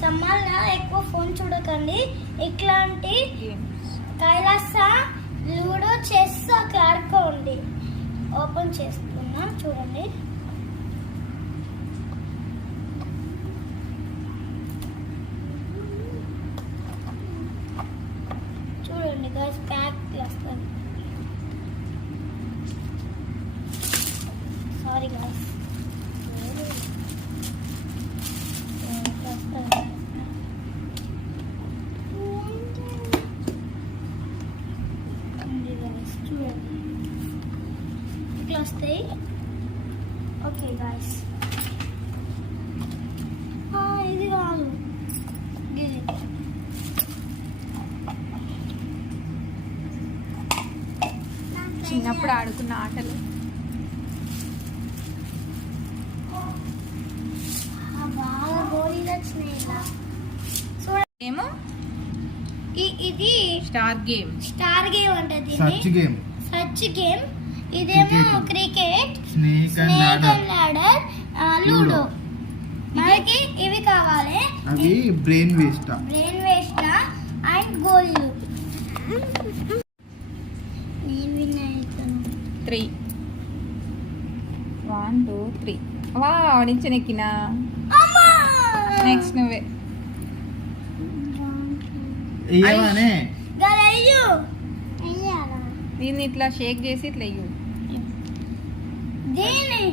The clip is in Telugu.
సమ్మర్లో ఎక్కువ ఫోన్ చూడకండి. ఇట్లాంటి కైలాస, లూడో, చెస్ అట్లా ఆడుకోండి. ఓపెన్ చేస్తున్నా చూడండి. చూడండి గైస్, ప్యాక్ వస్తుంది. సారీ గైస్, చూడండి ఇట్లా వస్తాయి. ఓకే గైస్, ఇది కాదు, ఇది చిన్నప్పుడు ఆడుకున్న ఆటలు. బాగా గోళీలు వచ్చినాయి. ఏమో ఇది స్టార్ గేమ్ ఉంటుంది. Search game. ఇదేమో cricket, snake and ladder, ludo. మనకి ఇవి కావాలి. అవి బ్రెయిన్ వేస్ట్ అండ్ గోళ్ళు. నేను విన్ అవుతాను. 3 1 2 3. వావ్, నిచ్చెనెక్కినా. నెక్స్ట్ నువ్వే. ఏమనే దీన్ని ఇట్లా షేక్ చేసి ఇట్లా ఇయ్యు. దీన్ని